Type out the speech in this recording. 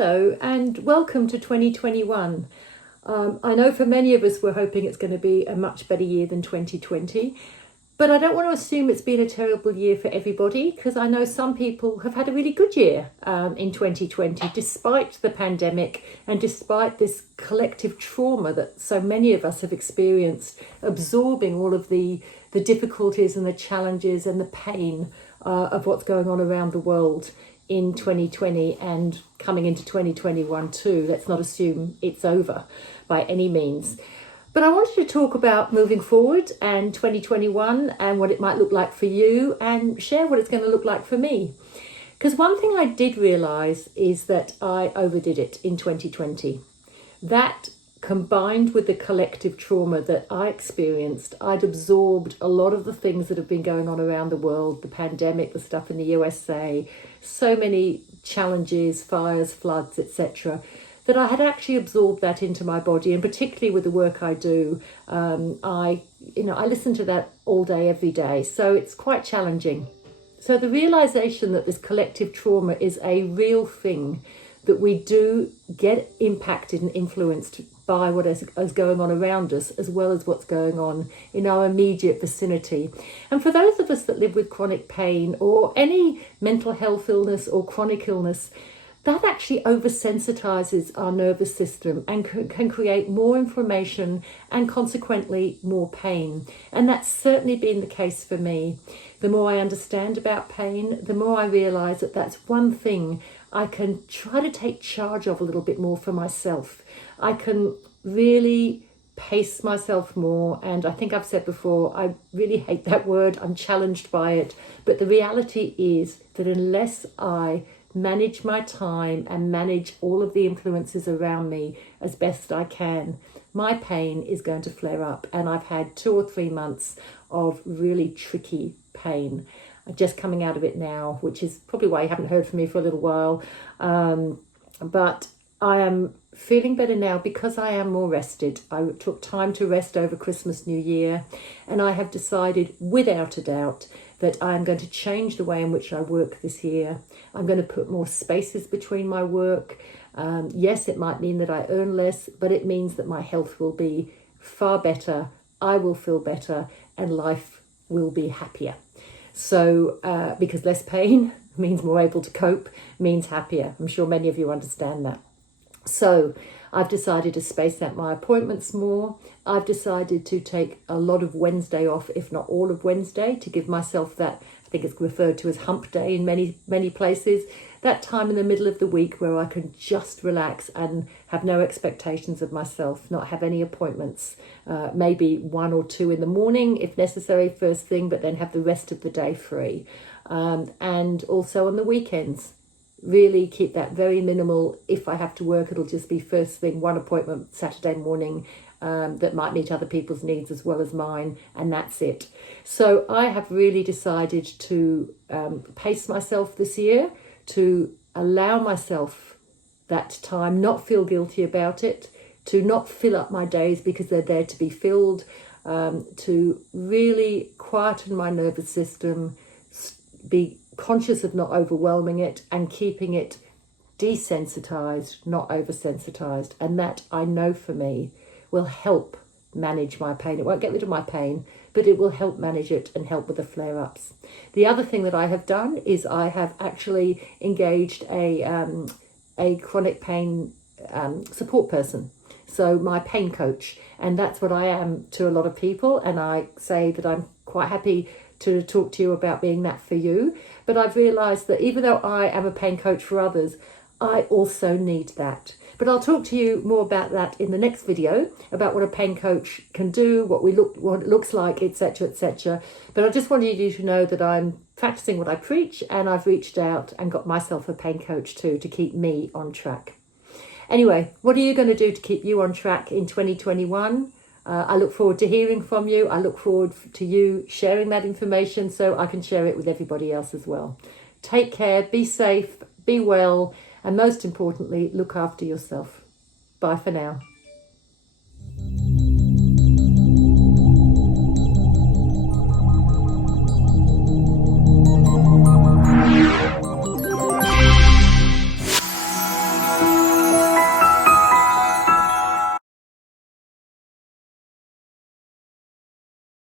Hello and welcome to 2021. I know for many of us we're hoping it's going to be a much better year than 2020, but I don't want to assume it's been a terrible year for everybody, because I know some people have had a really good year in 2020 despite the pandemic and despite this collective trauma that so many of us have experienced, absorbing all of the difficulties and the challenges and the pain of what's going on around the world in 2020 and coming into 2021 too. Let's not assume it's over by any means. But I wanted to talk about moving forward and 2021 and what it might look like for you, and share what it's going to look like for me. Because one thing I did realise is that I overdid it in 2020. That, combined with the collective trauma that I experienced, I'd absorbed a lot of the things that have been going on around the world, the pandemic, the stuff in the USA, so many challenges, fires, floods, etc., that I had actually absorbed that into my body. And particularly with the work I do, I listen to that all day, every day. So it's quite challenging. So the realization that this collective trauma is a real thing, that we do get impacted and influenced by what is going on around us, as well as what's going on in our immediate vicinity. And for those of us that live with chronic pain or any mental health illness or chronic illness, that actually oversensitizes our nervous system and can create more inflammation and consequently more pain. And that's certainly been the case for me. The more I understand about pain, the more I realize that that's one thing I can try to take charge of a little bit more for myself. I can really pace myself more. And I think I've said before, I really hate that word. I'm challenged by it. But the reality is that unless I manage my time and manage all of the influences around me as best I can, my pain is going to flare up. And I've had 2 or 3 months of really tricky pain. I'm just coming out of it now, which is probably why you haven't heard from me for a little while. But I am feeling better now because I am more rested. I took time to rest over Christmas, New Year, and I have decided without a doubt that I'm going to change the way in which I work this year. I'm going to put more spaces between my work. Yes, it might mean that I earn less, but it means that my health will be far better, I will feel better, and life will be happier. So, because less pain means more able to cope, means happier. I'm sure many of you understand that. So I've decided to space out my appointments more. I've decided to take a lot of Wednesday off, if not all of Wednesday, to give myself that, I think it's referred to as hump day in many places, that time in the middle of the week where I can just relax and have no expectations of myself, not have any appointments, maybe 1 or 2 in the morning if necessary, first thing, but then have the rest of the day free. And also on the weekends, really keep that very minimal. If I have to work, it'll just be first thing, 1 appointment Saturday morning that might meet other people's needs as well as mine, and that's it. So I have really decided to pace myself this year, to allow myself that time, not feel guilty about it, to not fill up my days because they're there to be filled, to really quieten my nervous system, be conscious of not overwhelming it and keeping it desensitized, not oversensitized. And that, I know for me, will help manage my pain. It won't get rid of my pain, but it will help manage it and help with the flare-ups. The other thing that I have done is I have actually engaged a chronic pain support person, so my pain coach, and that's what I am to a lot of people, and I say that I'm quite happy to talk to you about being that for you. But I've realised that even though I am a pain coach for others, I also need that. But I'll talk to you more about that in the next video, about what a pain coach can do, what it looks like, etc., etc. But I just wanted you to know that I'm practicing what I preach, and I've reached out and got myself a pain coach too, to keep me on track. Anyway, what are you going to do to keep you on track in 2021? I look forward to hearing from you. I look forward to you sharing that information so I can share it with everybody else as well. Take care, be safe, be well, and most importantly, look after yourself. Bye for now.